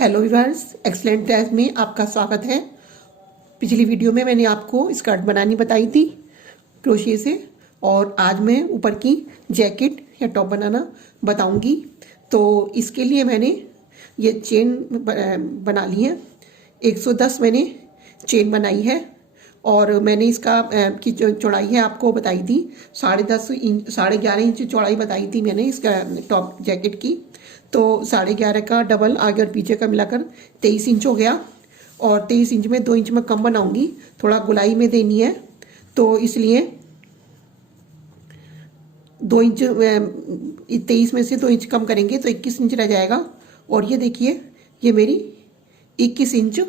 Hello viewers, excellent class में आपका स्वागत है। पिछली वीडियो में मैंने आपको स्कर्ट बनानी बताई थी क्रोशिए से, और आज मैं ऊपर की जैकेट या टॉप बनाना बताऊंगी। तो इसके लिए मैंने ये चेन बना ली है। 110 मैंने चेन बनाई है, और मैंने इसका की जो चौड़ाई है आपको बताई थी 10.5 इंच, 11.5 इंच चौड़ाई बताई थी मैंने इसका टॉप जैकेट की। तो 11.5 का डबल आगे और पीछे का मिलाकर 23 इंच हो गया, और 23 इंच में 2 इंच में कम बनाऊंगी, थोड़ा गुलाई में देनी है, तो इसलिए 2 इंच 23 में से 2 इंच कम करेंगे तो 21 इंच रह जाएगा। और ये देखिए, ये मेरी 21 इंच,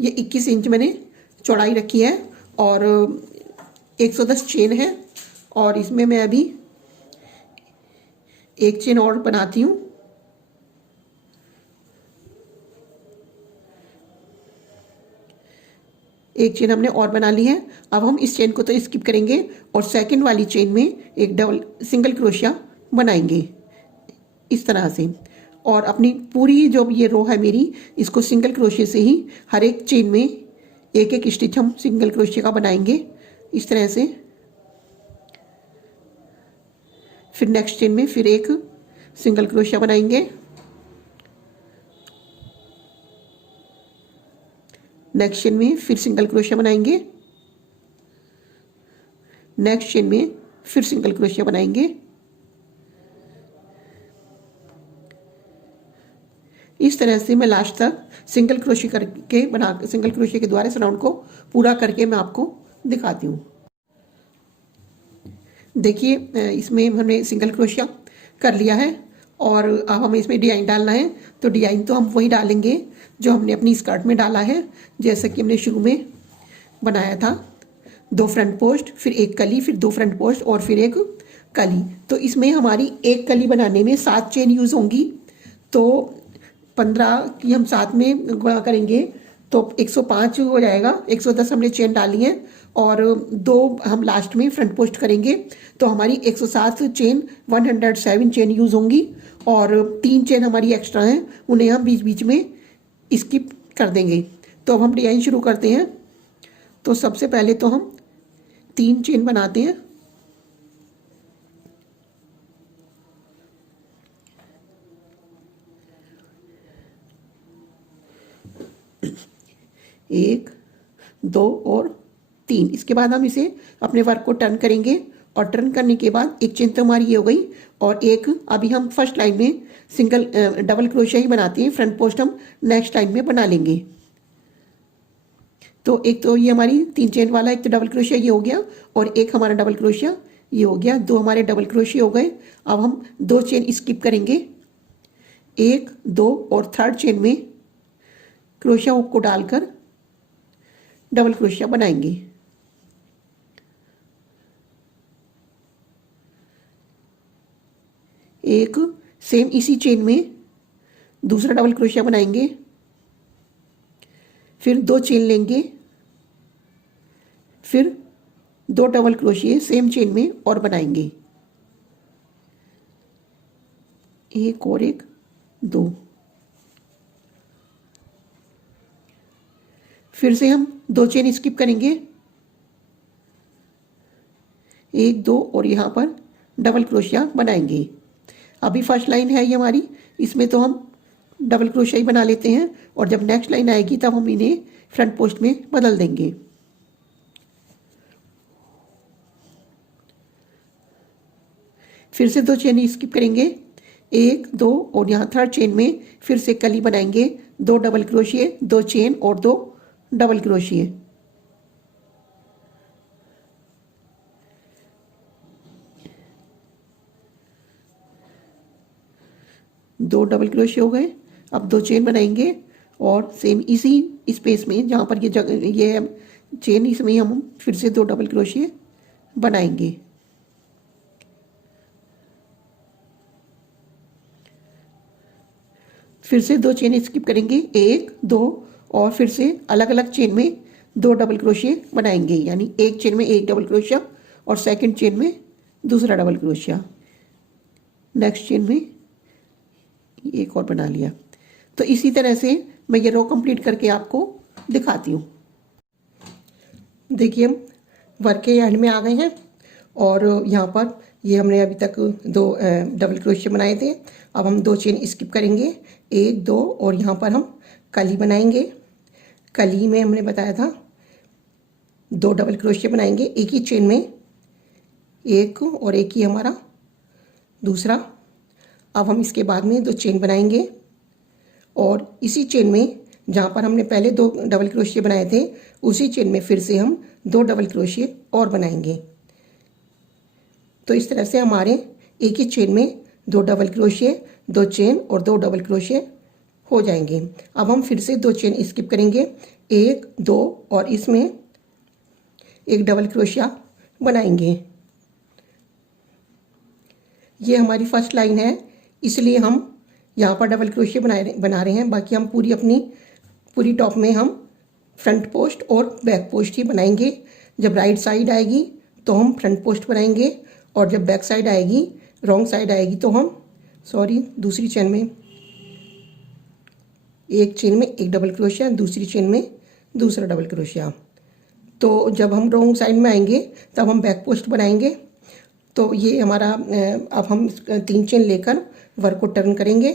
ये 21 इंच मैंने चौड़ाई रखी है, और 110 चेन है, और इसमें मैं अभी एक चेन और बनाती हूँ। एक चेन हमने और बना ली है। अब हम इस चेन को तो स्किप करेंगे और सेकंड वाली चेन में एक डबल सिंगल क्रोशिया बनाएंगे इस तरह से। और अपनी पूरी जो ये रो है मेरी, इसको सिंगल क्रोशिया से ही हर एक चेन में एक एक स्टिच हम सिंगल क्रोशिया का बनाएंगे इस तरह से। फिर नेक्स्ट चेन में फिर एक सिंगल क्रोशिया बनाएंगे, नेक्स्ट चेन में फिर सिंगल क्रोशिया बनाएंगे, नेक्स्ट चेन में फिर सिंगल क्रोशिया बनाएंगे। इस तरह से मैं लास्ट तक सिंगल क्रोशिया करके सिंगल क्रोशिया के द्वारा इस राउंड को पूरा करके मैं आपको दिखाती हूँ। देखिए, इसमें हमने सिंगल क्रोशिया कर लिया है, और अब हमें इसमें डिजाइन डालना है। तो डिजाइन तो हम वही डालेंगे जो हमने अपनी स्कर्ट में डाला है, जैसा कि हमने शुरू में बनाया था। 2 फ्रंट पोस्ट, फिर एक कली, फिर 2 फ्रंट पोस्ट और फिर एक कली। तो इसमें हमारी एक कली बनाने में 7 चेन यूज़ होंगी। तो 15 की हम 7 में गुणा करेंगे तो 105 हो जाएगा। 110 हमने चेन डाली है, और 2 हम लास्ट में फ्रंट पोस्ट करेंगे, तो हमारी 107 चेन 107 चेन यूज़ होंगी। और 3 चेन हमारी एक्स्ट्रा हैं, उन्हें हम बीच बीच में स्किप कर देंगे। तो अब हम डिजाइन शुरू करते हैं। तो सबसे पहले तो हम 3 चेन बनाते हैं। एक, 2 और 3। इसके बाद हम इसे अपने वर्क को टर्न करेंगे, और टर्न करने के बाद एक चेन तो हमारी ये हो गई, और एक अभी हम फर्स्ट लाइन में सिंगल डबल क्रोशिया ही बनाते हैं, फ्रंट पोस्ट हम नेक्स्ट लाइन में बना लेंगे। तो एक तो ये हमारी 3 चेन वाला एक तो डबल क्रोशिया ये हो गया, और एक हमारा डबल क्रोशिया ये हो गया। 2 हमारे डबल क्रोशिया हो गए। अब हम 2 चेन स्किप करेंगे, 1, 2 और थर्ड चेन में क्रोशिया हुक को डालकर डबल क्रोशिया बनाएंगे। एक सेम इसी चेन में दूसरा डबल क्रोशिया बनाएंगे, फिर 2 चेन लेंगे, फिर 2 डबल क्रोशिया सेम चेन में और बनाएंगे, एक और एक, 2। फिर से हम 2 चेन स्किप करेंगे, 1, 2 और यहाँ पर डबल क्रोशिया बनाएंगे। अभी फर्स्ट लाइन है ये हमारी, इसमें तो हम डबल क्रोशिया ही बना लेते हैं, और जब नेक्स्ट लाइन आएगी तब हम इन्हें फ्रंट पोस्ट में बदल देंगे। फिर से 2 चेन स्किप करेंगे, 1, 2 और यहाँ थर्ड चेन में फिर से कली बनाएंगे, 2 डबल क्रोशिया, 2 चेन और 2 डबल क्रोशिया। दो डबल क्रोशिया हो गए। अब 2 चेन बनाएंगे, और सेम इसी स्पेस में जहाँ पर ये जगह ये चेन, इसमें हम फिर से 2 डबल क्रोशिया बनाएंगे। फिर से 2 चेन स्किप करेंगे, 1, 2 और फिर से अलग अलग चेन में 2 डबल क्रोशिया बनाएंगे, यानी एक चेन में एक डबल क्रोशिया और सेकंड चेन में दूसरा डबल क्रोशिया, नेक्स्ट चेन में एक और बना लिया। तो इसी तरह से मैं ये रो कंप्लीट करके आपको दिखाती हूँ। देखिए हम वर्क के एंड में आ गए हैं और यहाँ पर ये हमने अभी तक 2 डबल क्रोशिया बनाए थे। अब हम 2 चेन स्किप करेंगे, 1 2 और यहाँ पर हम कली बनाएंगे। कली में हमने बताया था 2 डबल क्रोशिया बनाएंगे एक ही चेन में, एक और एक ही हमारा दूसरा। अब हम इसके बाद में 2 चेन बनाएंगे और इसी चेन में जहाँ पर हमने पहले 2 डबल क्रोशिया बनाए थे उसी चेन में फिर से हम 2 डबल क्रोशिया और बनाएंगे। तो इस तरह से हमारे एक ही चेन में 2 डबल क्रोशिया, 2 चेन और 2 डबल क्रोशिया हो जाएंगे। अब हम फिर से 2 चेन स्किप करेंगे, 1 2 और इसमें एक डबल क्रोशिया बनाएंगे। ये हमारी फर्स्ट लाइन है, इसलिए हम यहाँ पर डबल क्रोशिया बना रहे हैं। बाकी हम पूरी टॉप में हम फ्रंट पोस्ट और बैक पोस्ट ही बनाएंगे। जब राइट साइड आएगी तो हम फ्रंट पोस्ट बनाएंगे और जब बैक साइड आएगी, रॉन्ग साइड आएगी तो हम दूसरी चेन में एक चेन में एक डबल क्रोशिया, दूसरी चेन में दूसरा डबल क्रोशिया। तो जब हम रॉन्ग साइड में आएंगे तब हम बैक पोस्ट बनाएंगे। तो ये हमारा अब हम 3 चेन लेकर वर्क को टर्न करेंगे।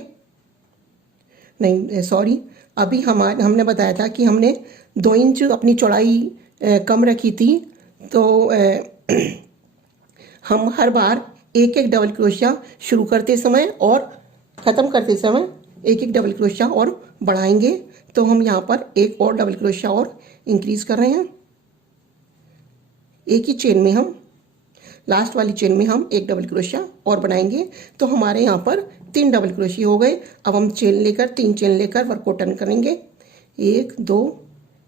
अभी हमने बताया था कि हमने 2 इंच अपनी चौड़ाई कम रखी थी। तो हम हर बार एक एक डबल क्रोशिया शुरू करते समय और ख़त्म करते समय एक एक डबल क्रोशिया और बढ़ाएंगे। तो हम यहाँ पर एक और डबल क्रोशिया और इंक्रीज कर रहे हैं। एक ही चेन में हम लास्ट वाली चेन में हम एक डबल क्रोशिया और बनाएंगे। तो हमारे यहाँ पर 3 डबल क्रोशिया हो गए। अब हम 3 चेन लेकर वर्क को टर्न करेंगे, 1 2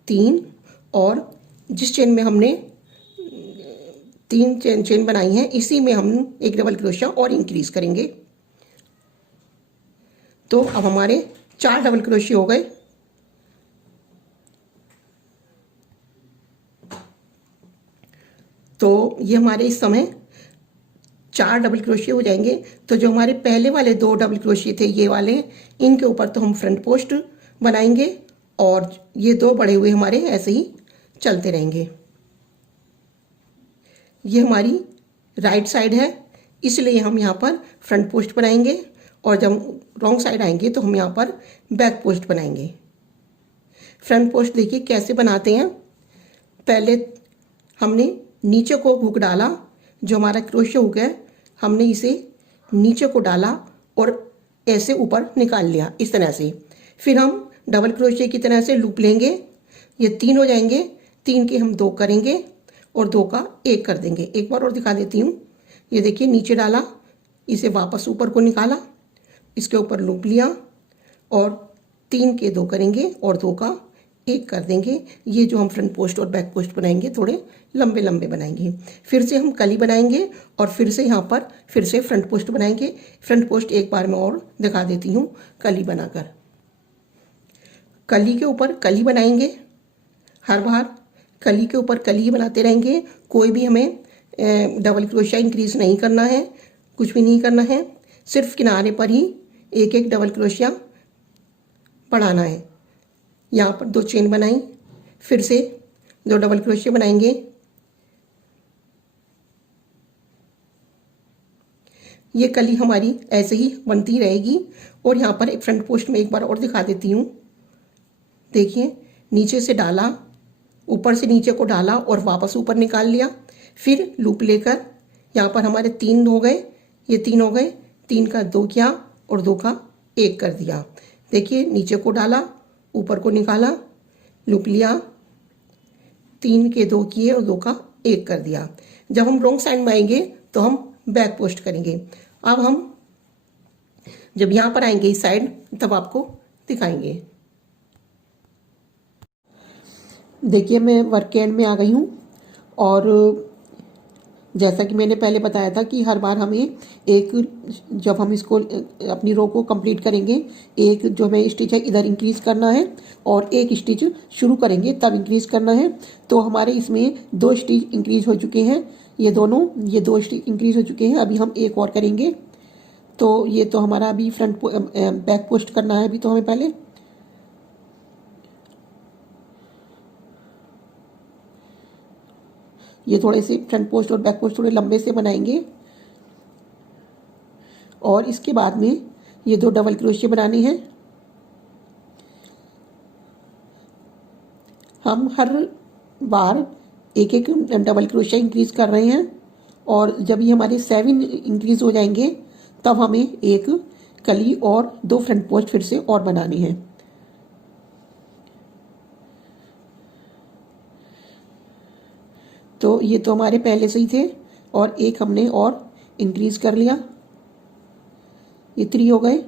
3 और जिस चेन में हमने 3 चेन बनाई हैं इसी में हम एक डबल क्रोशिया और इंक्रीज करेंगे। तो अब हमारे 4 डबल क्रोशिया हो गए। तो ये हमारे इस समय 4 डबल क्रोशिया हो जाएंगे। तो जो हमारे पहले वाले 2 डबल क्रोशिया थे ये वाले, इनके ऊपर तो हम फ्रंट पोस्ट बनाएंगे और ये 2 बढ़े हुए हमारे ऐसे ही चलते रहेंगे। ये हमारी राइट साइड है, इसलिए हम यहाँ पर फ्रंट पोस्ट बनाएंगे और जब रॉन्ग साइड आएंगे तो हम यहाँ पर बैक पोस्ट बनाएंगे। फ्रंट पोस्ट देखिए कैसे बनाते हैं। पहले हमने नीचे को हुक डाला, जो हमारा क्रोशिया हुक है हमने इसे नीचे को डाला और ऐसे ऊपर निकाल लिया इस तरह से। फिर हम डबल क्रोशिया की तरह से लूप लेंगे, ये 3 हो जाएंगे। 3 के हम 2 करेंगे और 2 का 1 कर देंगे। एक बार और दिखा देती हूँ। ये देखिए नीचे डाला, इसे वापस ऊपर को निकाला, इसके ऊपर लूप लिया और 3 के 2 करेंगे और 2 का 1 कर देंगे। ये जो हम फ्रंट पोस्ट और बैक पोस्ट बनाएंगे थोड़े लंबे लंबे बनाएंगे। फिर से हम कली बनाएंगे और फिर से यहाँ पर फिर से फ्रंट पोस्ट बनाएंगे। फ्रंट पोस्ट एक बार मैं और दिखा देती हूँ कली बनाकर। कली के ऊपर कली बनाएंगे, हर बार कली के ऊपर कली ही बनाते रहेंगे। कोई भी हमें डबल क्रोशिया इंक्रीज नहीं करना है, कुछ भी नहीं करना है, सिर्फ किनारे पर ही एक एक डबल क्रोशिया बढ़ाना है। यहाँ पर 2 चेन बनाई, फिर से 2 डबल क्रोशिया बनाएंगे। ये कली हमारी ऐसे ही बनती रहेगी। और यहाँ पर एक फ्रंट पोस्ट में एक बार और दिखा देती हूँ। देखिए नीचे से डाला, ऊपर से नीचे को डाला और वापस ऊपर निकाल लिया। फिर लूप लेकर यहाँ पर हमारे 3 हो गए, ये 3 हो गए। 3 का 2 किया और 2 का 1 कर दिया। देखिए नीचे को डाला, ऊपर को निकाला, लूप लिया, 3 के 2 किए और 2 का 1 कर दिया। जब हम रॉन्ग साइड में आएंगे तो हम बैक पोस्ट करेंगे। अब हम जब यहाँ पर आएंगे इस साइड तब आपको दिखाएंगे। देखिए मैं वर्क के एंड में आ गई हूँ और जैसा कि मैंने पहले बताया था कि हर बार हमें जब हम इसको अपनी रो को कंप्लीट करेंगे, एक जो हमें स्टिच है इधर इंक्रीज करना है और एक स्टिच शुरू करेंगे तब इंक्रीज करना है। तो हमारे इसमें 2 स्टिच इंक्रीज हो चुके हैं, ये 2 स्टिच इंक्रीज हो चुके हैं। अभी हम एक और करेंगे। तो ये तो हमारा अभी बैक पोस्ट करना है अभी तो हमें पहले। ये थोड़े से फ्रंट पोस्ट और बैक पोस्ट थोड़े लंबे से बनाएंगे और इसके बाद में ये 2 डबल क्रोशिया बनानी है। हम हर बार एक एक डबल क्रोशिया इंक्रीज कर रहे हैं और जब ये हमारे 7 इंक्रीज हो जाएंगे तब हमें एक कली और 2 फ्रंट पोस्ट फिर से और बनानी है। तो ये तो हमारे पहले से ही थे और एक हमने और इंक्रीज कर लिया, ये 3 हो गए।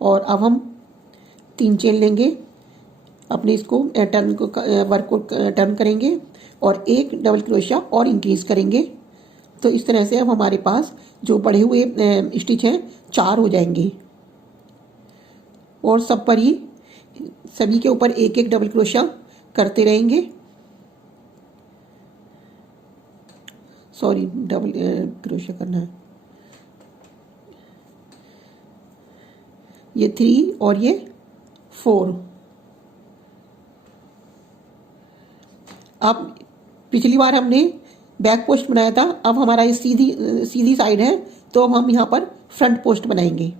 और अब हम 3 चेन लेंगे, अपने इसको टर्न को वर्क को टर्न करेंगे और एक डबल क्रोशिया और इंक्रीज करेंगे। तो इस तरह से अब हमारे पास जो बढ़े हुए स्टिच हैं 4 हो जाएंगे और सब पर ही सभी के ऊपर एक एक डबल क्रोशिया करते रहेंगे। सॉरी, डबल क्रोशिया करना है। ये 3 और ये 4। अब पिछली बार हमने बैक पोस्ट बनाया था, अब हमारा ये सीधी साइड है तो अब हम यहाँ पर फ्रंट पोस्ट बनाएंगे।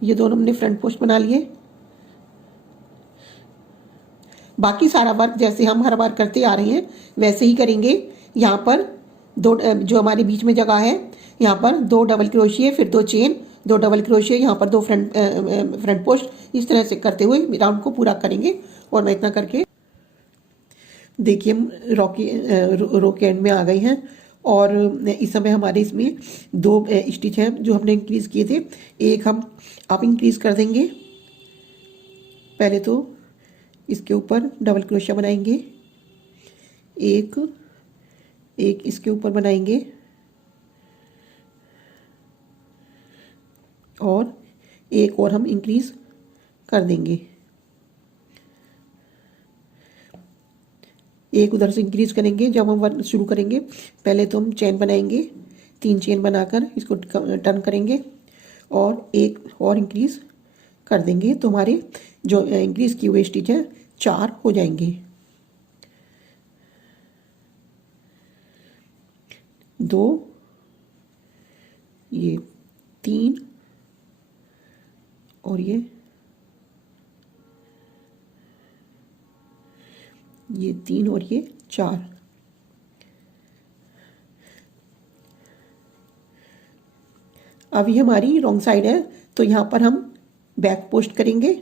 ये दोनों हमने फ्रंट पोस्ट बना लिए। बाकी सारा वर्क जैसे हम हर बार करते आ रहे हैं वैसे ही करेंगे। यहाँ पर 2 जो हमारे बीच में जगह है यहाँ पर 2 डबल क्रोशिये, फिर 2 चेन, 2 डबल क्रोशिये, यहाँ पर 2 फ्रंट पोस्ट, इस तरह से करते हुए राउंड को पूरा करेंगे। और मैं इतना करके देखिए हम रो के एंड में आ गए हैं और इस समय हमारे इसमें 2 स्टिच हैं जो हमने इंक्रीज किए थे। एक हम आप इंक्रीज कर देंगे, पहले तो इसके ऊपर डबल क्रोशिया बनाएंगे, एक इसके ऊपर बनाएंगे और एक और हम इंक्रीज कर देंगे। एक उधर से इंक्रीज करेंगे जब हम वर्क शुरू करेंगे। पहले तो हम चेन बनाएंगे, 3 चेन बनाकर इसको टर्न करेंगे और एक और इंक्रीज कर देंगे। तो हमारे जो इंक्रीज किए हुए स्टिच हैं 4 हो जाएंगे। 2, ये 3 और ये 3 और ये 4। अभी हमारी रॉन्ग साइड है तो यहाँ पर हम बैक पोस्ट करेंगे।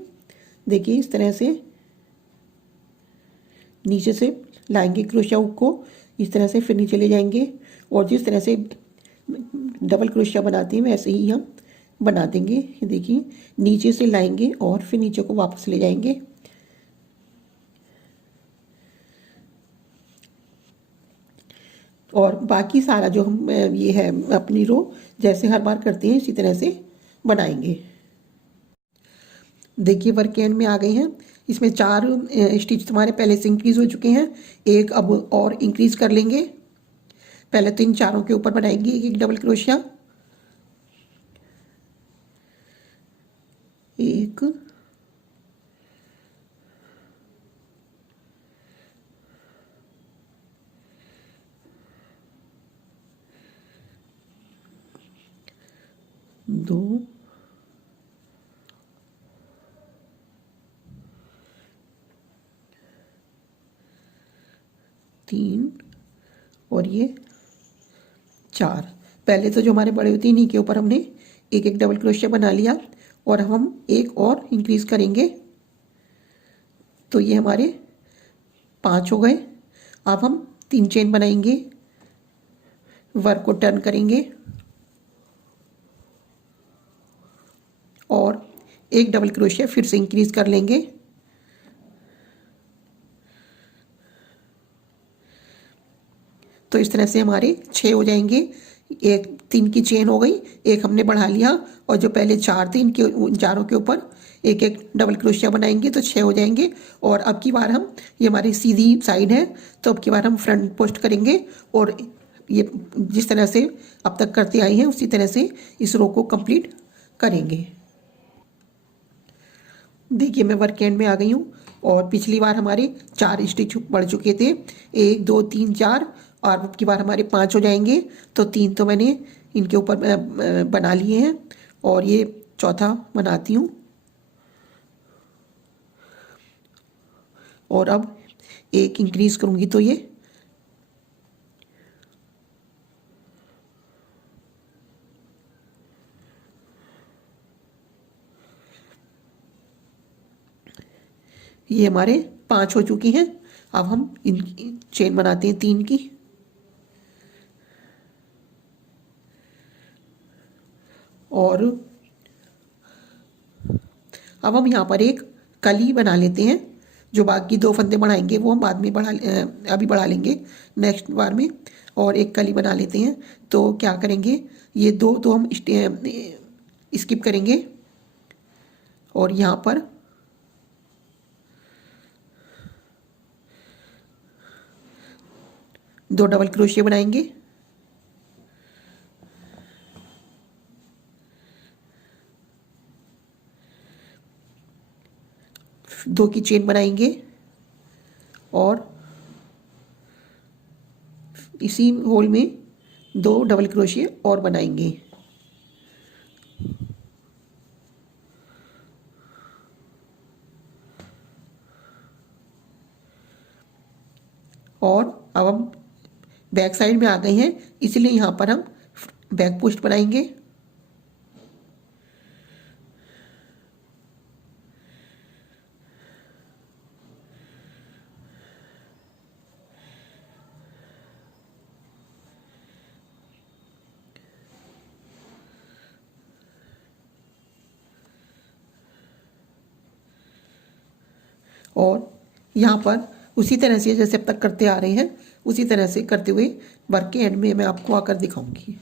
देखिए इस तरह से नीचे से लाएंगे क्रोशिया हुक को, इस तरह से फिर नीचे ले जाएंगे और जिस तरह से डबल क्रोशिया बनाते हैं वैसे ही हम बना देंगे। ये देखिए नीचे से लाएंगे और फिर नीचे को वापस ले जाएंगे। और बाकी सारा जो हम ये है अपनी रो जैसे हर बार करते हैं इसी तरह से बनाएंगे। देखिए वर्क एंड में आ गए हैं। इसमें 4 स्टिच तुम्हारे पहले से इंक्रीज हो चुके हैं, एक अब और इंक्रीज कर लेंगे। पहले तो इन चारों के ऊपर बनाएंगे एक डबल क्रोशिया, एक 2 3 और ये 4। पहले तो जो हमारे बड़े होते हैं इन्हीं के ऊपर हमने एक एक डबल क्रोशिया बना लिया और हम एक और इंक्रीज करेंगे। तो ये हमारे 5 हो गए। अब हम 3 चेन बनाएंगे, वर्क को टर्न करेंगे और एक डबल क्रोशिया फिर से इंक्रीज कर लेंगे। तो इस तरह से हमारे 6 हो जाएंगे। एक 3 की चेन हो गई, एक हमने बढ़ा लिया, और जो पहले 4 थे इनके उन चारों के ऊपर एक एक डबल क्रोशिया बनाएंगे तो 6 हो जाएंगे। और अब की बार हम, ये हमारी सीधी साइड है, तो अब की बार हम फ्रंट पोस्ट करेंगे और ये जिस तरह से अब तक करते आए हैं उसी तरह से इस रो को कंप्लीट करेंगे। देखिए मैं वर्क एंड में आ गई हूँ और पिछली बार हमारे 4 स्टिच बढ़ चुके थे, 1 2 3 4, और अब की बार हमारे 5 हो जाएंगे। तो 3 तो मैंने इनके ऊपर बना लिए हैं और ये चौथा बनाती हूँ। और अब एक इंक्रीज करूँगी तो ये हमारे 5 हो चुकी हैं। अब हम इनकी चेन बनाते हैं 3 की। और अब हम यहाँ पर एक कली बना लेते हैं। जो बाकी 2 फंदे बढ़ाएंगे वो हम बाद में अभी बढ़ा लेंगे नेक्स्ट बार में। और एक कली बना लेते हैं। तो क्या करेंगे, ये 2 तो हम स्किप करेंगे और यहाँ पर दो डबल क्रोशिया बनाएंगे, दो की चेन बनाएंगे और इसी होल में 2 डबल क्रोशिया और बनाएंगे। और अब हम बैक साइड में आ गए हैं, इसलिए यहाँ पर हम बैक पोस्ट बनाएंगे। और यहाँ पर उसी तरह से जैसे अब तक करते आ रहे हैं उसी तरह से करते हुए वर्क के एंड में मैं आपको आकर दिखाऊंगी।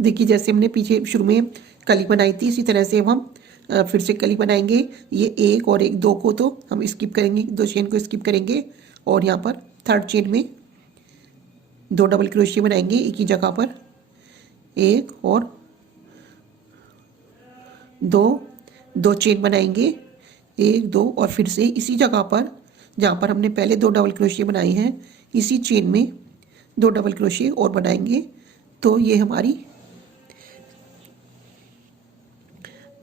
देखिए जैसे हमने पीछे शुरू में कली बनाई थी इसी तरह से अब हम फिर से कली बनाएंगे। ये 1 और 1 2 को तो हम स्किप करेंगे, 2 चेन को स्किप करेंगे और यहाँ पर थर्ड चेन में 2 डबल क्रोशिया बनाएंगे एक ही जगह पर, 1 और 2 चेन बनाएंगे, 1 2 और फिर से इसी जगह पर जहाँ पर हमने पहले 2 डबल क्रोशिया बनाए हैं इसी चेन में 2 डबल क्रोशिया और बनाएंगे। तो ये हमारी,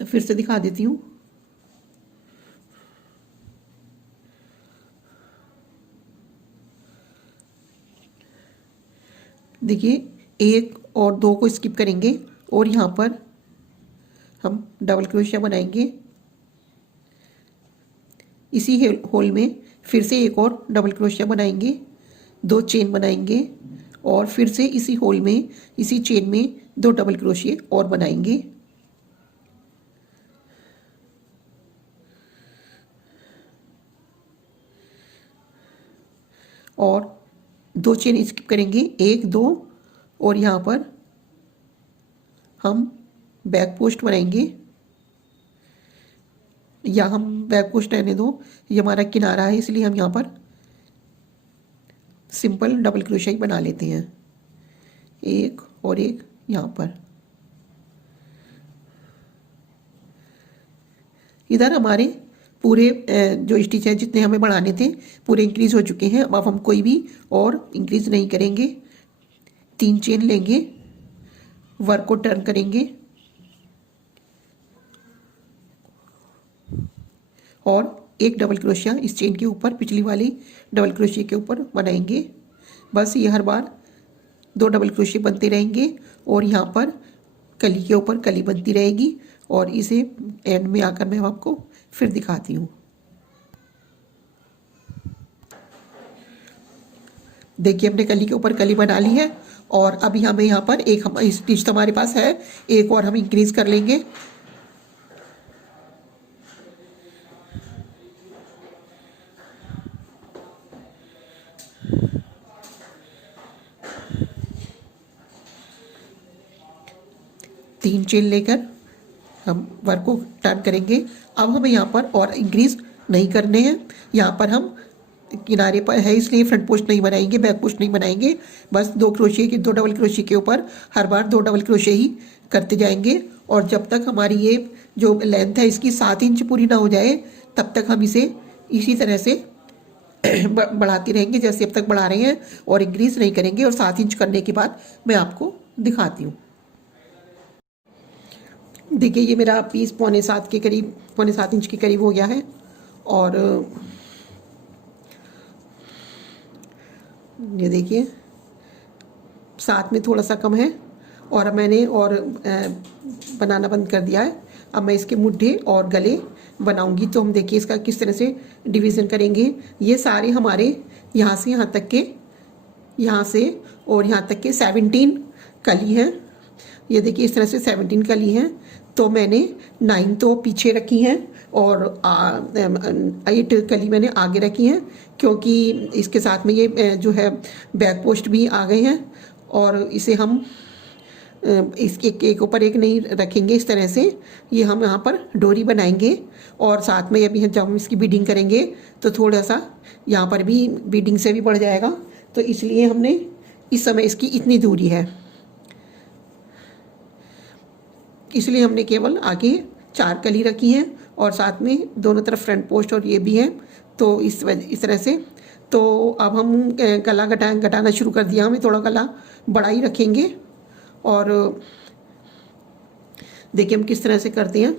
फिर से दिखा देती हूँ। देखिए 1 और 2 को स्किप करेंगे और यहाँ पर हम डबल क्रोशिया बनाएंगे इसी होल में, फिर से एक और डबल क्रोशिया बनाएंगे, 2 चेन बनाएंगे और फिर से इसी होल में इसी चेन में 2 डबल क्रोशिया और बनाएंगे। और 2 चेन स्किप करेंगे, 1 2 और यहाँ पर हम बैक पोस्ट बनाएंगे, या हम बैक पोस्ट रहने दो, ये हमारा किनारा है इसलिए हम यहाँ पर सिंपल डबल क्रोशिया बना लेते हैं, 1 और 1 यहाँ पर। इधर हमारे पूरे जो स्टिच है जितने हमें बढ़ाने थे पूरे इंक्रीज हो चुके हैं। अब हम कोई भी और इंक्रीज नहीं करेंगे, 3 चेन लेंगे, वर्क को टर्न करेंगे और एक डबल क्रोशिया इस चेन के ऊपर पिछली वाली डबल क्रोशिया के ऊपर बनाएंगे। बस ये हर बार 2 डबल क्रोशिया बनते रहेंगे और यहाँ पर कली के ऊपर कली बनती रहेगी और इसे एंड में आकर मैं आपको फिर दिखाती हूँ। देखिए हमने कली के ऊपर कली बना ली है और अभी हमें यहाँ पर एक हम स्टिच तो हमारे पास है, एक और हम इंक्रीज कर लेंगे। 3 चेन लेकर हम वर्क को टर्न करेंगे। अब हमें यहाँ पर और इंक्रीज नहीं करने हैं, यहाँ पर हम किनारे पर है इसलिए फ्रंट पोस्ट नहीं बनाएंगे, बैक पोस्ट नहीं बनाएंगे। बस 2 क्रोशिया के 2 डबल क्रोशिया के ऊपर हर बार 2 डबल क्रोशिया ही करते जाएंगे। और जब तक हमारी ये जो लेंथ है इसकी 7 इंच पूरी ना हो जाए तब तक हम इसे इसी तरह से बढ़ाते रहेंगे जैसे अब तक बढ़ा रहे हैं, और इंक्रीज नहीं करेंगे। और 7 इंच करने के बाद मैं आपको दिखाती हूँ। देखिए ये मेरा पीस पौने 7 के करीब, पौने 7 इंच के करीब हो गया है। और ये देखिए 7 में थोड़ा सा कम है, और मैंने और बनाना बंद कर दिया है। अब मैं इसके मुड्ढे और गले बनाऊंगी। तो हम देखिए इसका किस तरह से डिवीज़न करेंगे। ये सारे हमारे यहाँ से यहाँ तक के, यहाँ से और यहाँ तक के 17 कली हैं। ये देखिए इस तरह से 17 कली हैं। तो मैंने 9 तो पीछे रखी हैं और 8 कली मैंने आगे रखी हैं, क्योंकि इसके साथ में ये जो है बैक पोस्ट भी आ गए हैं। और इसे हम इसके एक ऊपर एक नहीं रखेंगे, इस तरह से ये हम यहाँ पर डोरी बनाएंगे। और साथ में अभी जब हम इसकी बीडिंग करेंगे तो थोड़ा सा यहाँ पर भी बीडिंग से भी बढ़ जाएगा। तो इसलिए हमने इस समय इसकी इतनी दूरी है, इसलिए हमने केवल आगे 4 कली रखी हैं और साथ में दोनों तरफ फ्रंट पोस्ट और ये भी है। तो इस तरह से तो अब हम गला घटाना शुरू कर दिया। हमें थोड़ा गला बड़ा ही रखेंगे। और देखिए हम किस तरह से करते हैं।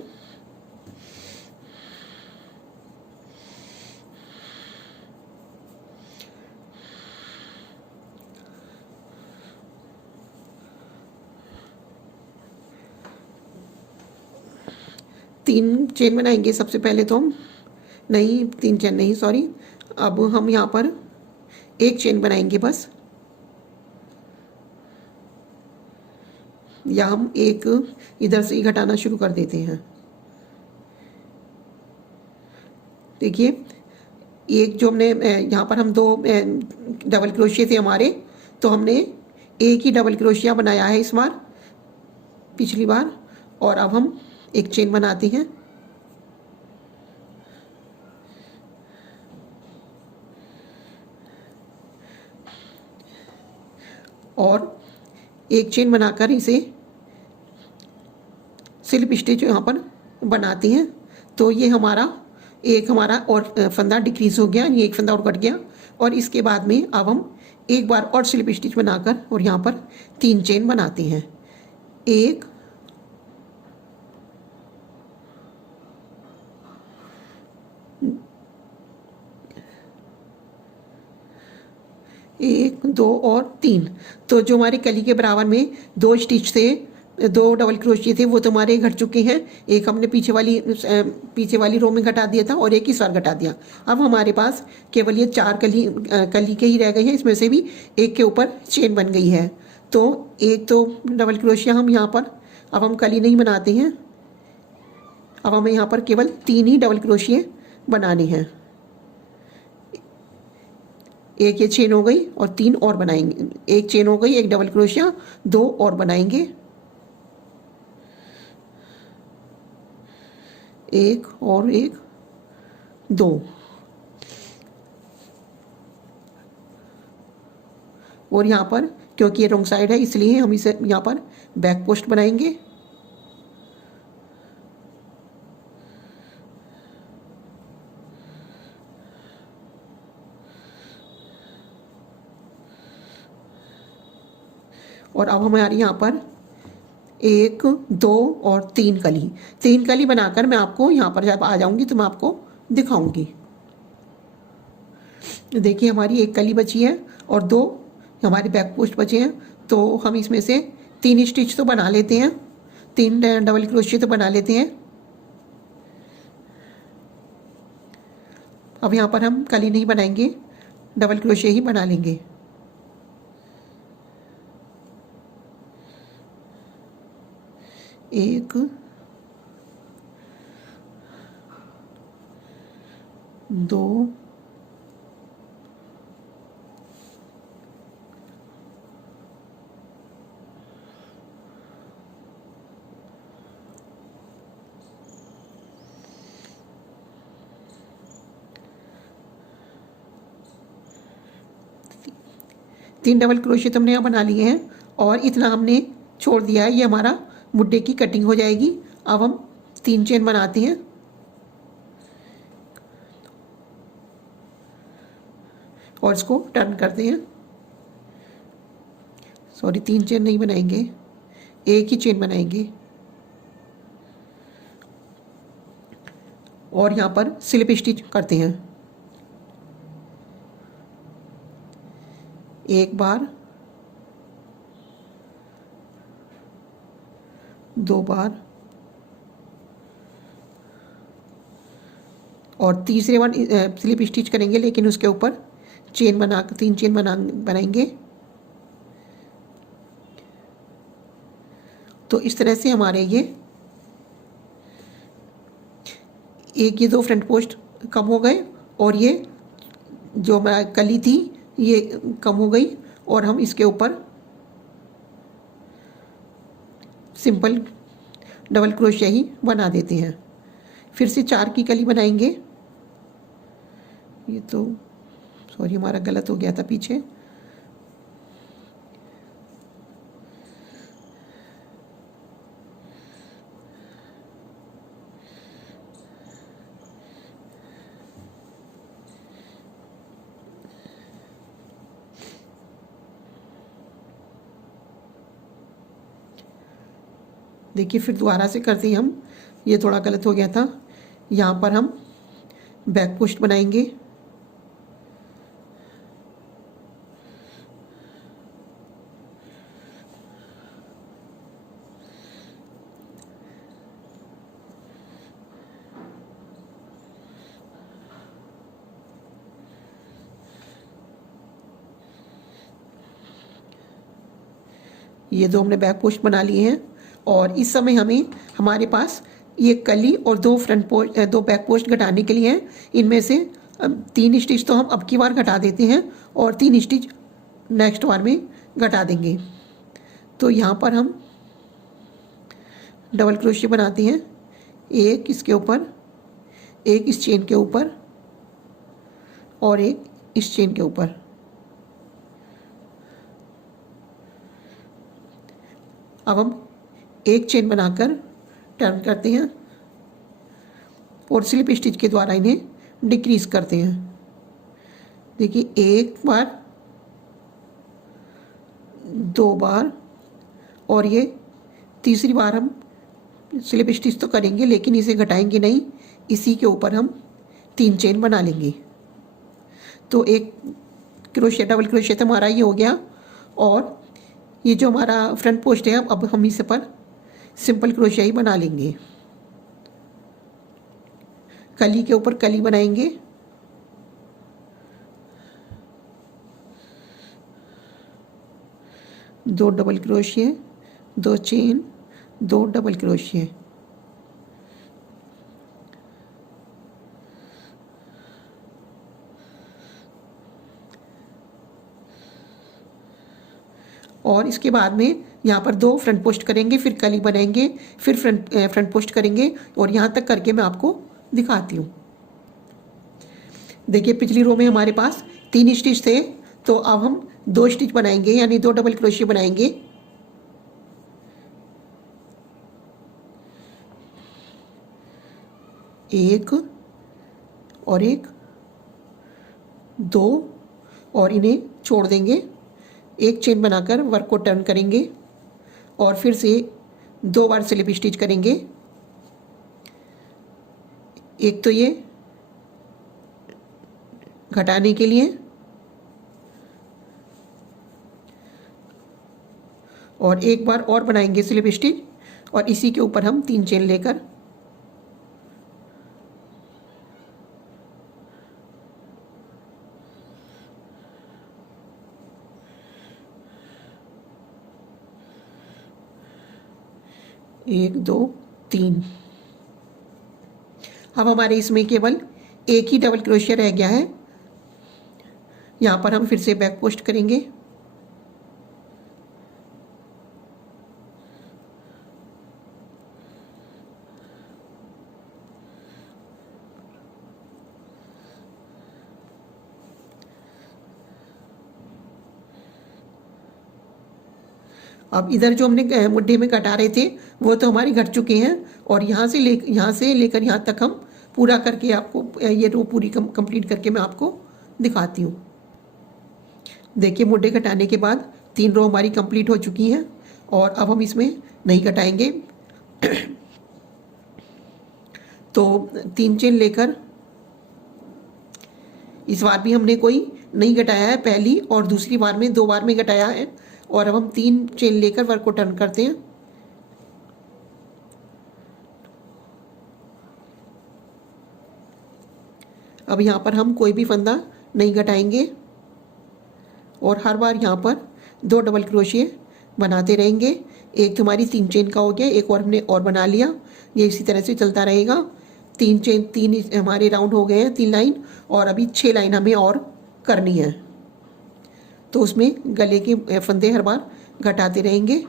तीन चेन बनाएंगे सबसे पहले तो हम, नहीं 3 चेन नहीं, सॉरी। अब हम यहाँ पर 1 चेन बनाएंगे बस, या हम एक इधर से ही घटाना शुरू कर देते हैं। देखिए एक जो हमने यहाँ पर हम 2 डबल क्रोशिया थे हमारे, तो हमने एक ही डबल क्रोशिया बनाया है इस बार, पिछली बार। और अब हम 1 चेन बनाते हैं। और 1 चेन बनाकर इसे स्लिप स्टिच यहाँ पर बनाते हैं। तो ये हमारा हमारा और फंदा डिक्रीज हो गया, ये एक फंदा और कट गया। और इसके बाद में अब हम एक बार और स्लिप स्टिच बनाकर और यहाँ पर 3 चेन बनाते हैं। 1 1 2 और 3। तो जो हमारी कली के बराबर में 2 स्टिच थे, 2 डबल क्रोशिया थे, वो तो हमारे घट चुके हैं। एक हमने पीछे वाली रो में घटा दिया था और एक इस बार घटा दिया। अब हमारे पास केवल ये 4 कली के ही रह गए हैं। इसमें से भी एक के ऊपर चेन बन गई है। तो एक तो डबल क्रोशिया हम यहाँ पर, अब हम कली नहीं बनाते हैं। अब हमें यहाँ पर केवल 3 ही डबल क्रोशिया बनाने हैं। एक ये चेन हो गई और 3 और बनाएंगे। एक चेन हो गई, एक डबल क्रोशिया, 2 और बनाएंगे। 1 और 1 2। और यहाँ पर क्योंकि ये रॉन्ग साइड है इसलिए हम इसे यहाँ पर बैक पोस्ट बनाएंगे। और अब हमारी यहाँ पर 1 2 और 3 कली बनाकर मैं आपको यहाँ पर जब आ जाऊंगी तो मैं आपको दिखाऊंगी। देखिए हमारी 1 कली बची है और 2 हमारे बैक पोस्ट बचे हैं। तो हम इसमें से 3 स्टिच तो बना लेते हैं, 3 डबल क्रोशिया तो बना लेते हैं। अब यहाँ पर हम कली नहीं बनाएंगे, डबल क्रोशिया ही बना लेंगे। एक 2 3 3 डबल क्रोशिया तो हमने यहाँ बना लिए हैं और इतना हमने छोड़ दिया है। ये हमारा मुड्डे की कटिंग हो जाएगी। अब हम 3 चेन बनाते हैं और इसको टर्न करते हैं। सॉरी, 3 चेन नहीं बनाएंगे, एक ही चेन बनाएंगे और यहाँ पर स्लिप स्टिच करते हैं। एक बार, 2 बार और तीसरे बार स्लिप स्टिच करेंगे, लेकिन उसके ऊपर चेन बना 3 चेन बनाएंगे। तो इस तरह से हमारे ये 2 फ्रंट पोस्ट कम हो गए और ये जो हमारा कली थी ये कम हो गई और हम इसके ऊपर सिंपल डबल क्रोशिया ही बना देते हैं। फिर से 4 की कली बनाएंगे। ये तो सॉरी हमारा गलत हो गया था पीछे। देखिए फिर दोबारा से करते हैं हम, ये थोड़ा गलत हो गया था। यहाँ पर हम बैक पोस्ट बनाएंगे। ये 2 हमने बैक पोस्ट बना लिए हैं और इस समय हमें हमारे पास ये कली और 2 फ्रंट पोस्ट 2 बैक पोस्ट घटाने के लिए हैं। इनमें से 3 स्टिच तो हम अब की बार घटा देते हैं और 3 स्टिच नेक्स्ट बार में घटा देंगे। तो यहाँ पर हम डबल क्रोशिया बनाते हैं, एक इसके ऊपर, एक इस चेन के ऊपर और एक इस चेन के ऊपर। अब हम एक चेन बनाकर टर्न करते हैं और स्लिप स्टिच के द्वारा इन्हें डिक्रीज करते हैं। देखिए, एक बार, 2 बार और ये तीसरी बार हम स्लिप स्टिच तो करेंगे लेकिन इसे घटाएंगे नहीं, इसी के ऊपर हम 3 चेन बना लेंगे। तो एक क्रोशिया डबल क्रोशिया तो हमारा ये हो गया और ये जो हमारा फ्रंट पोस्ट है अब हम इस पर सिंपल क्रोशिया ही बना लेंगे। कली के ऊपर कली बनाएंगे, दो double crochet, 2 chain, 2 double crochet. और इसके बाद में यहाँ पर 2 फ्रंट पोस्ट करेंगे, फिर कली बनाएंगे, फिर फ्रंट पोस्ट करेंगे और यहाँ तक करके मैं आपको दिखाती हूँ। देखिए पिछली रो में हमारे पास 3 स्टिच थे, तो अब हम 2 स्टिच बनाएंगे यानी 2 डबल क्रोशिया बनाएंगे। एक और एक, 2 और इन्हें छोड़ देंगे। एक चेन बनाकर वर्क को टर्न करेंगे और फिर से 2 बार स्लिप स्टिच करेंगे। एक तो ये घटाने के लिए और एक बार और बनाएंगे स्लिप स्टिच और इसी के ऊपर हम 3 चेन लेकर एक, 2, 3। अब हमारे इसमें केवल एक ही डबल क्रोशिया रह गया है। यहाँ पर हम फिर से बैक पोस्ट करेंगे। अब इधर जो हमने मुड्ढे में कटा रहे थे वो तो हमारे घट चुके हैं, और यहाँ से लेकर यहाँ तक हम पूरा करके आपको ये रो पूरी कंप्लीट करके मैं आपको दिखाती हूँ। देखिए मुड्ढे कटाने के बाद 3 रो हमारी कंप्लीट हो चुकी हैं, और अब हम इसमें नहीं कटाएंगे। तो 3 चेन लेकर इस बार भी हमने कोई नहीं घटाया है, पहली और दूसरी बार में 2 बार में घटाया है, और अब हम 3 चेन लेकर वर्क को टर्न करते हैं। अब यहाँ पर हम कोई भी फंदा नहीं घटाएंगे, और हर बार यहाँ पर 2 डबल क्रोशिए बनाते रहेंगे। एक हमारी 3 चेन का हो गया, एक और हमने और बना लिया, ये इसी तरह से चलता रहेगा। 3 हमारे राउंड हो गए हैं, 3 लाइन, और अभी 6 लाइन हमें और करनी है। तो उसमें गले के फंदे हर बार घटाते रहेंगे।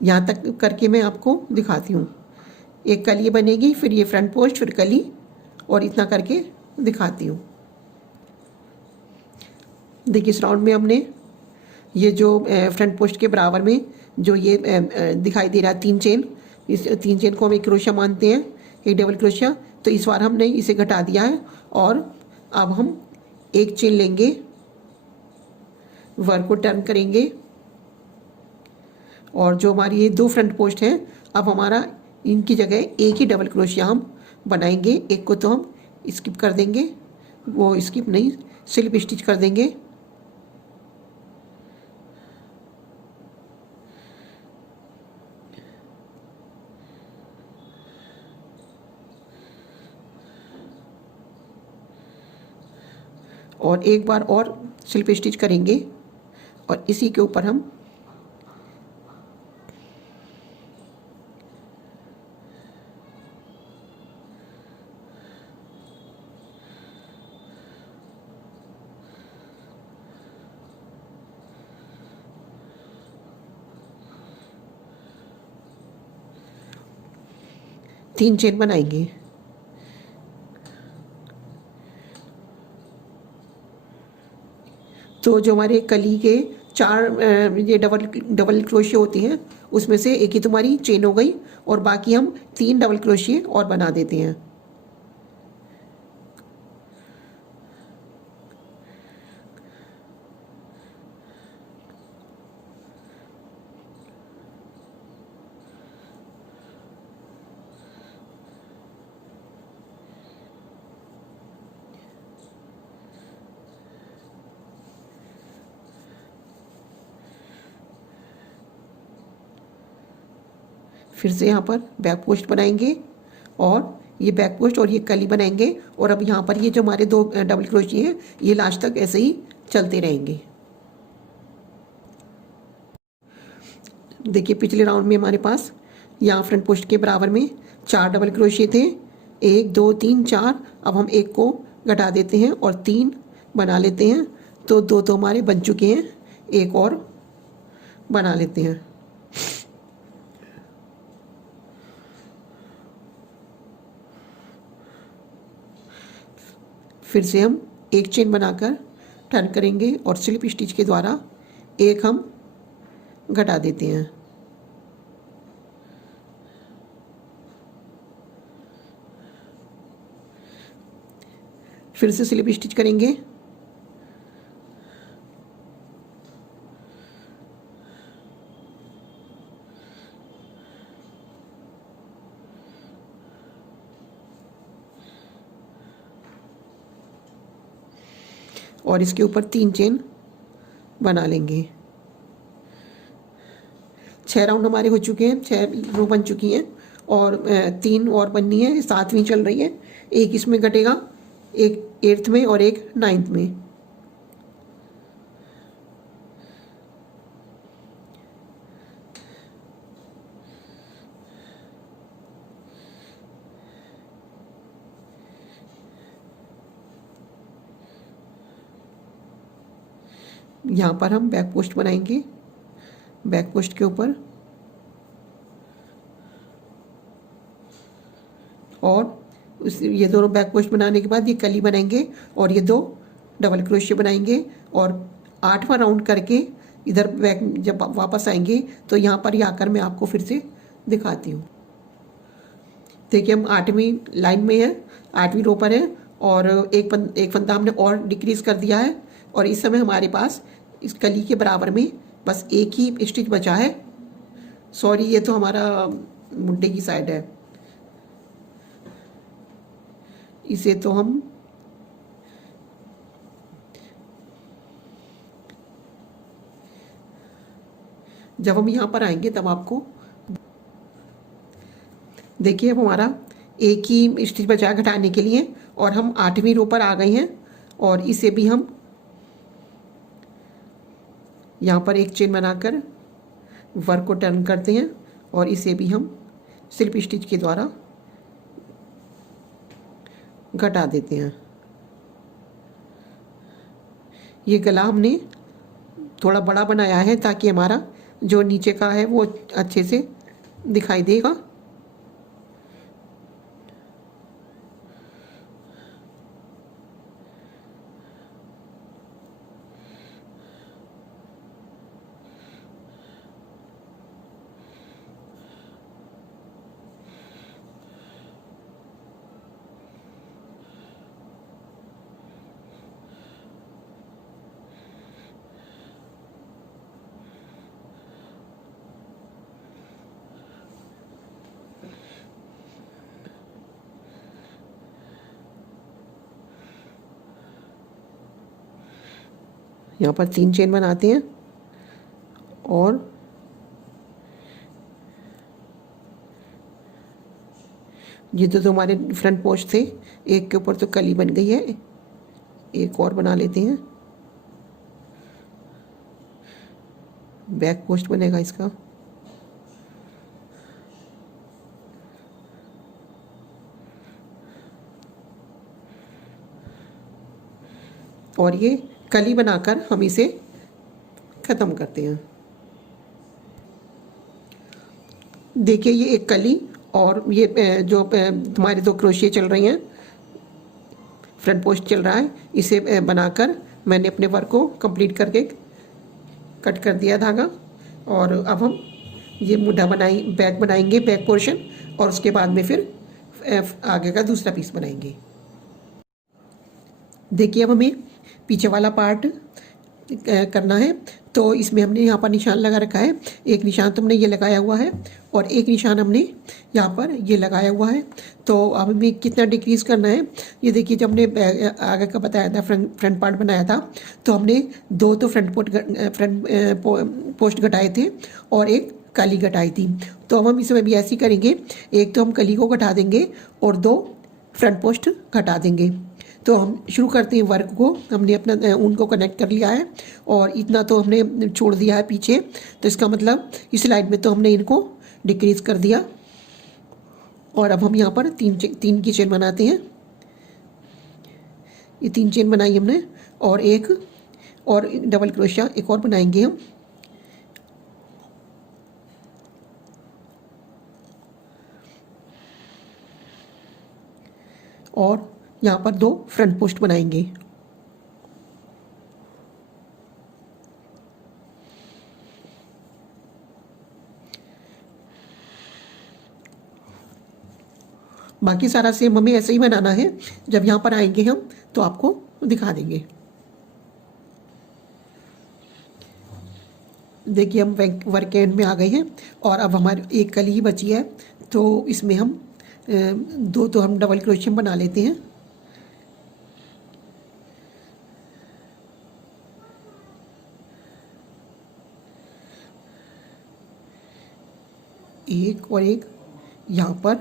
यहाँ तक करके मैं आपको दिखाती हूँ। एक कली बनेगी, फिर ये फ्रंट पोस्ट, फिर कली, और इतना करके दिखाती हूँ। देखिए इस राउंड में हमने ये जो फ्रंट पोस्ट के बराबर में जो ये दिखाई दे रहा है 3 चेन, इस 3 चेन को हम एक क्रोशिया मानते हैं, एक डबल क्रोशिया। तो इस बार हमने इसे घटा दिया है, और अब हम 1 चेन लेंगे, वर्क को टर्न करेंगे, और जो हमारी ये 2 फ्रंट पोस्ट हैं, अब हमारा इनकी जगह एक ही डबल क्रोशिया हम बनाएंगे। एक को तो हम स्किप कर देंगे, वो स्किप नहीं, स्लिप स्टिच कर देंगे। और एक बार और स्लिप स्टिच करेंगे, और इसी के ऊपर हम तीन चेन बनाएंगे। तो जो हमारे कली के 4 ये डबल क्रोशिया होती हैं, उसमें से एक ही तुम्हारी चेन हो गई, और बाकी हम 3 डबल क्रोशिया और बना देते हैं। फिर से यहाँ पर बैक पोस्ट बनाएंगे, और ये बैक पोस्ट और ये कली बनाएंगे, और अब यहाँ पर ये जो हमारे 2 डबल क्रोशिया हैं, ये लास्ट तक ऐसे ही चलते रहेंगे। देखिए पिछले राउंड में हमारे पास यहाँ फ्रंट पोस्ट के बराबर में 4 डबल क्रोशिया थे, 1 2 3 4। अब हम एक को घटा देते हैं और 3 बना लेते हैं। तो 2 तो हमारे बन चुके हैं, एक और बना लेते हैं। फिर से हम एक चेन बनाकर टर्न करेंगे, और स्लिप स्टिच के द्वारा एक हम घटा देते हैं। फिर से स्लिप स्टिच करेंगे, और इसके ऊपर 3 चेन बना लेंगे। 6 राउंड हमारे हो चुके हैं, 6 रो बन चुकी हैं, और 3 और बननी है, 7वीं चल रही है। एक इसमें घटेगा, एक 8th में और एक 9th में। यहाँ पर हम बैक पोस्ट बनाएंगे, बैक पोस्ट के ऊपर और ये दोनों बैक पोस्ट बनाने के बाद ये कली बनाएंगे और ये 2 डबल क्रोशिया बनाएंगे और 8वां राउंड करके इधर बैक जब वापस आएंगे तो यहाँ पर ही आकर मैं आपको फिर से दिखाती हूँ। देखिए हम 8वीं लाइन में है, 8वीं रो पर है और एक फंदा हमने और डिक्रीज कर दिया है और इस समय हमारे पास इस कली के बराबर में बस एक ही स्टिच बचा है। सॉरी, ये तो हमारा मुंडे की साइड है, इसे तो हम जब हम यहाँ पर आएंगे तब आपको देखिए अब हमारा एक ही स्टिच बचा घटाने के लिए और हम 8वीं रो पर आ गए हैं और इसे भी हम यहाँ पर एक चेन बनाकर वर्क को टर्न करते हैं और इसे भी हम स्लिप स्टिच के द्वारा घटा देते हैं। ये गला हमने थोड़ा बड़ा बनाया है ताकि हमारा जो नीचे का है वो अच्छे से दिखाई देगा। यहाँ पर 3 चेन बनाते हैं और ये तो हमारे फ्रंट पोस्ट थे, एक के ऊपर तो कली बन गई है, एक और बना लेते हैं, बैक पोस्ट बनेगा इसका। और ये कली बनाकर हम इसे ख़त्म करते हैं। देखिए ये एक कली और ये जो तुम्हारे 2 क्रोशिया चल रही हैं, फ्रंट पोस्ट चल रहा है, इसे बनाकर मैंने अपने वर्क को कंप्लीट करके कट कर दिया धागा। और अब हम ये मुड्ढा बैक बनाएंगे, बैक पोर्शन, और उसके बाद में फिर आगे का दूसरा पीस बनाएंगे। देखिए अब हमें पीछे वाला पार्ट करना है, तो इसमें हमने यहाँ पर निशान लगा रखा है। एक निशान तो हमने ये लगाया हुआ है और एक निशान हमने यहाँ पर ये लगाया हुआ है। तो अब हमें कितना डिक्रीज़ करना है, ये देखिए जब हमने आगे का बताया था, फ्रंट पार्ट बनाया था, तो हमने 2 तो फ्रंट पोस्ट घटाए थे और एक कली घटाई थी। तो अब हम इसमें भी ऐसे ही करेंगे, एक तो हम कली को घटा देंगे और 2 फ्रंट पोस्ट घटा देंगे। तो हम शुरू करते हैं वर्क को। हमने अपना ऊन को कनेक्ट कर लिया है और इतना तो हमने छोड़ दिया है पीछे, तो इसका मतलब इस लाइन में तो हमने इनको डिक्रीज़ कर दिया। और अब हम यहाँ पर 3 की चेन बनाते हैं। ये 3 चेन बनाई हमने और एक और डबल क्रोशिया एक और बनाएंगे हम। और यहाँ पर 2 फ्रंट पोस्ट बनाएंगे। बाकी सारा सेम हमें ऐसे ही बनाना है। जब यहाँ पर आएंगे हम तो आपको दिखा देंगे। देखिए हम वर्क एंड में आ गए हैं और अब हमारी एक कली ही बची है, तो इसमें हम 2 तो हम डबल क्रोशिया बना लेते हैं। एक और एक यहाँ पर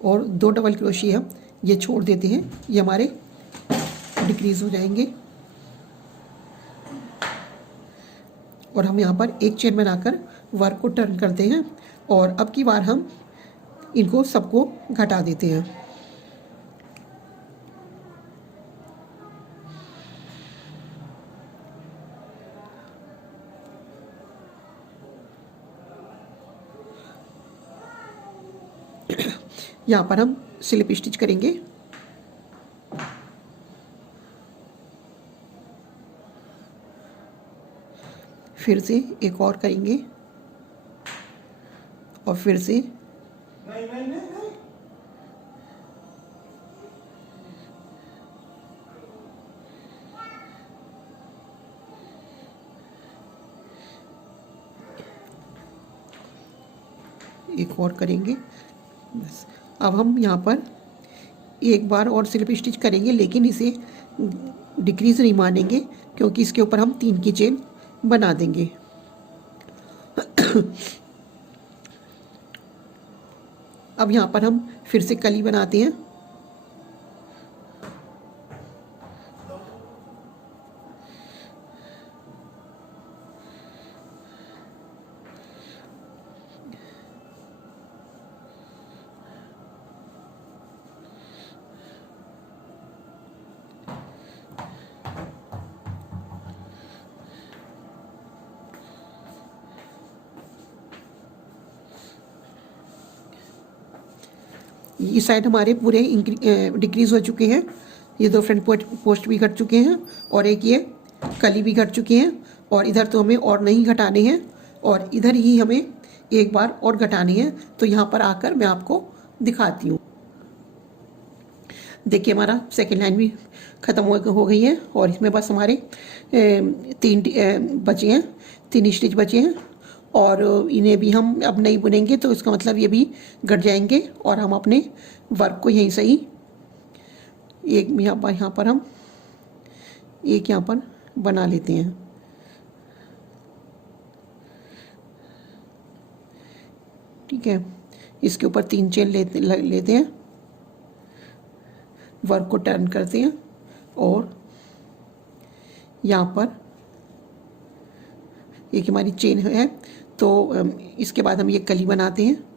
और 2 डबल क्रोशिया ये छोड़ देते हैं, ये हमारे डिक्रीज हो जाएंगे। और हम यहाँ पर एक चेन बनाकर वर्क को टर्न करते हैं और अब की बार हम इनको सबको घटा देते हैं। यहाँ पर हम स्लिप स्टिच करेंगे। फिर से एक और करेंगे और फिर से एक और करेंगे। बस अब हम यहाँ पर एक बार और स्लिप स्टिच करेंगे, लेकिन इसे डिक्रीज नहीं मानेंगे क्योंकि इसके ऊपर हम 3 की चेन बना देंगे। अब यहाँ पर हम फिर से कली बनाते हैं। ये साइड हमारे पूरे डिक्रीज़ हो चुके हैं। ये 2 फ्रंट पोस्ट भी घट चुके हैं और एक ये कली भी घट चुकी हैं, और इधर तो हमें और नहीं घटाने हैं और इधर ही हमें एक बार और घटाने हैं। तो यहाँ पर आकर मैं आपको दिखाती हूँ। देखिए हमारा सेकेंड लाइन भी ख़त्म हो गई है और इसमें बस हमारे 3 बचे हैं, 3 स्टिच बचे हैं और इन्हें भी हम अब नहीं बुनेंगे, तो इसका मतलब ये भी घट जाएंगे और हम अपने वर्क को यहीं से ही एक यहाँ पर हम एक यहाँ पर बना लेते हैं। ठीक है, इसके ऊपर 3 चेन लेते हैं, वर्क को टर्न करते हैं और यहाँ पर एक हमारी चेन है, तो इसके बाद हम ये कली बनाते हैं।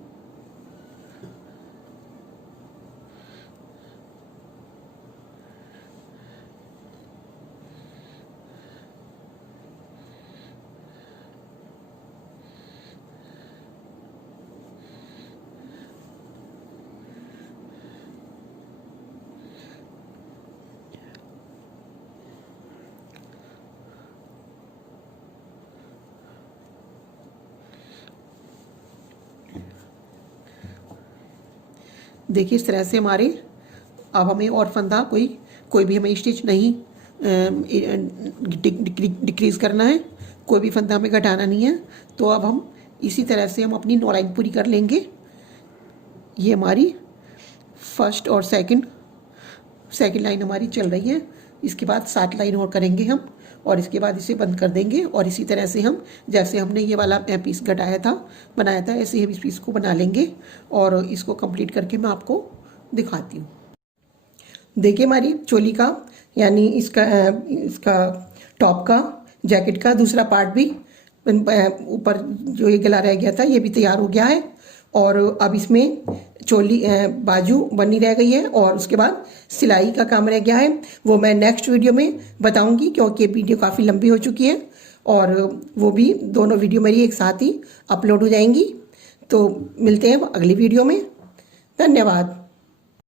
देखिए इस तरह से हमारे अब हमें और फंदा कोई भी हमें स्टिच नहीं डिक्रीज़ करना है, कोई भी फंदा हमें घटाना नहीं है। तो अब हम इसी तरह से हम अपनी 9 लाइन पूरी कर लेंगे। ये हमारी फर्स्ट और सेकंड लाइन हमारी चल रही है। इसके बाद 7 लाइन और करेंगे हम और इसके बाद इसे बंद कर देंगे और इसी तरह से हम जैसे हमने ये वाला पीस बनाया था ऐसे ही इस पीस को बना लेंगे और इसको कंप्लीट करके मैं आपको दिखाती हूँ। देखिए हमारी चोली का यानी इसका टॉप का जैकेट का दूसरा पार्ट भी ऊपर जो ये गला रह गया था ये भी तैयार हो गया है और अब इसमें चोली बाजू बनी रह गई है और उसके बाद सिलाई का काम रह गया है। वो मैं नेक्स्ट वीडियो में बताऊंगी क्योंकि वीडियो काफ़ी लंबी हो चुकी है और वो भी दोनों वीडियो मेरी एक साथ ही अपलोड हो जाएंगी। तो मिलते हैं अगली वीडियो में। धन्यवाद।